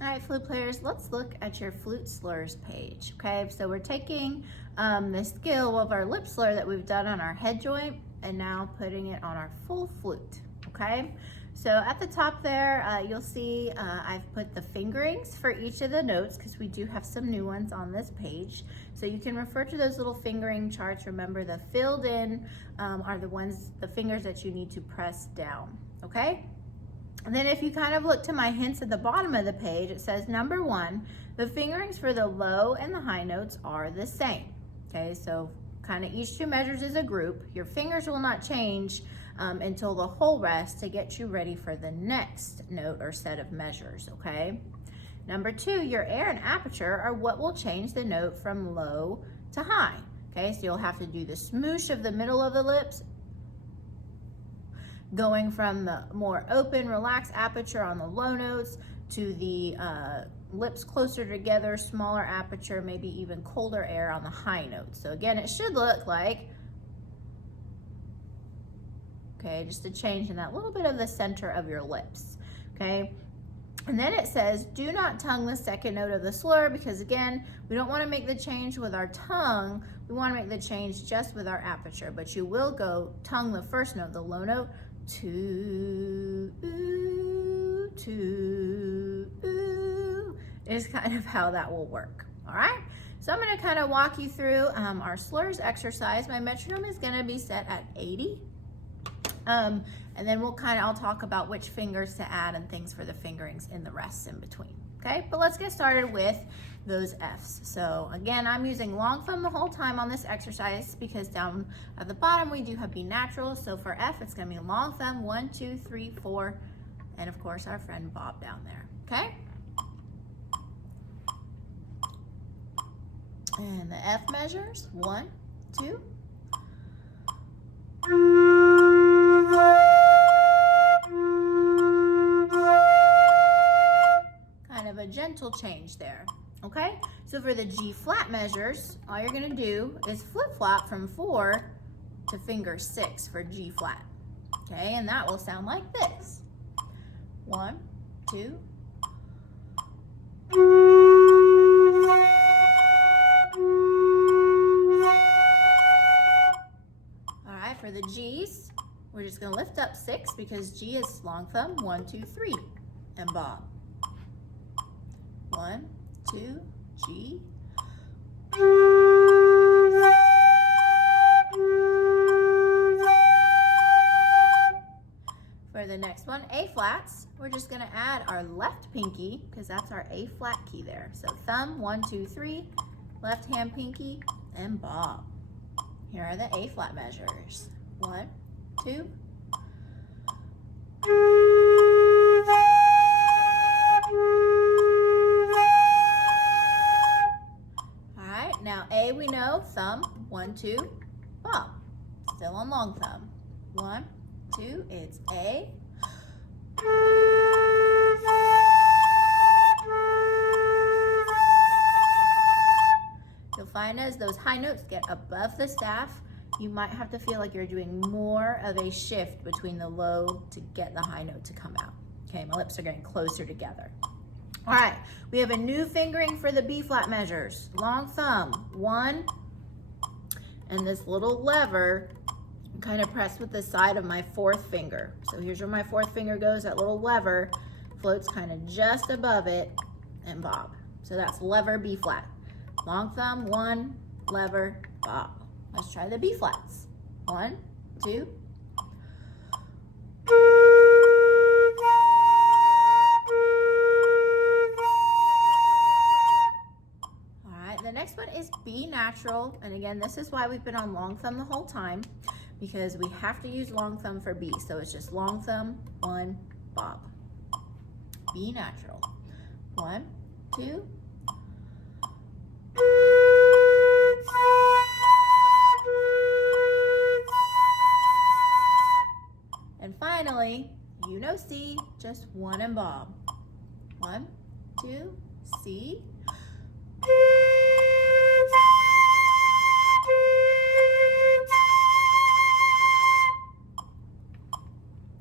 All right, flute players, let's look at your flute slurs page, okay? So we're taking the skill of our lip slur that we've done on our head joint and now putting it on our full flute, okay? So at the top there, you'll see I've put the fingerings for each of the notes because we do have some new ones on this page. So you can refer to those little fingering charts. Remember, the filled in are the fingers that you need to press down, okay? And then if you kind of look to my hints at the bottom of the page, it says number 1, the fingerings for the low and the high notes are the same. Okay, so kind of each 2 measures is a group. Your fingers will not change until the whole rest to get you ready for the next note or set of measures, okay? Number 2, your air and aperture are what will change the note from low to high. Okay, so you'll have to do the smoosh of the middle of the lips, going from the more open, relaxed aperture on the low notes to the lips closer together, smaller aperture, maybe even colder air on the high notes. So again, it should look like, okay, just a change in that little bit of the center of your lips, okay? And then it says, do not tongue the second note of the slur because again, we don't want to make the change with our tongue, we want to make the change just with our aperture, but you will go tongue the first note, the low note, to, is kind of how that will work, all right? So I'm gonna kind of walk you through our slurs exercise. My metronome is gonna be set at 80. And then I'll talk about which fingers to add and things for the fingerings in the rests in between, okay? But let's get started with those Fs. So again, I'm using long thumb the whole time on this exercise because down at the bottom we do have B natural. So for F, it's gonna be long thumb, 1, 2, 3, 4, and of course our friend Bob down there, okay? And the F measures, 1, 2. Kind of a gentle change there, okay? So for the G flat measures, all you're gonna do is flip-flop from 4 to finger 6 for G flat, okay? And that will sound like this. 1, 2. All right, for the G's, we're just gonna lift up 6 because G is long thumb, 1, 2, 3, and bob. 1, 2, G. For the next one, A flats, we're just gonna add our left pinky because that's our A flat key there. So thumb, 1, 2, 3, left hand pinky, and bob. Here are the A flat measures. 1, 2. Now A we know, thumb, 1, 2, bob. Still on long thumb. 1, 2, it's A. You'll find as those high notes get above the staff, you might have to feel like you're doing more of a shift between the low to get the high note to come out. Okay, my lips are getting closer together. All right, we have a new fingering for the B flat measures. Long thumb, 1, and this little lever, kind of press with the side of my 4th finger. So here's where my 4th finger goes, that little lever floats kind of just above it and bob. So that's lever B flat. Long thumb, 1, lever, bob. Let's try the B flats. 1, 2. The next one is B natural, and again, this is why we've been on long thumb the whole time because we have to use long thumb for B. So it's just long thumb, 1, bob. B natural. 1, 2. And finally, you know C, just 1 and bob. 1, 2, C.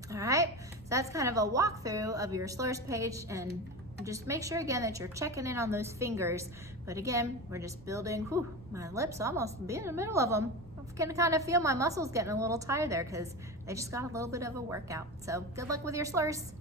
All right, so that's kind of a walkthrough of your slurs page and Just make sure again that you're checking in on those fingers. But again, we're just building, whew, my lips almost be in the middle of them. I can kind of feel my muscles getting a little tired there because they just got a little bit of a workout. So good luck with your slurs.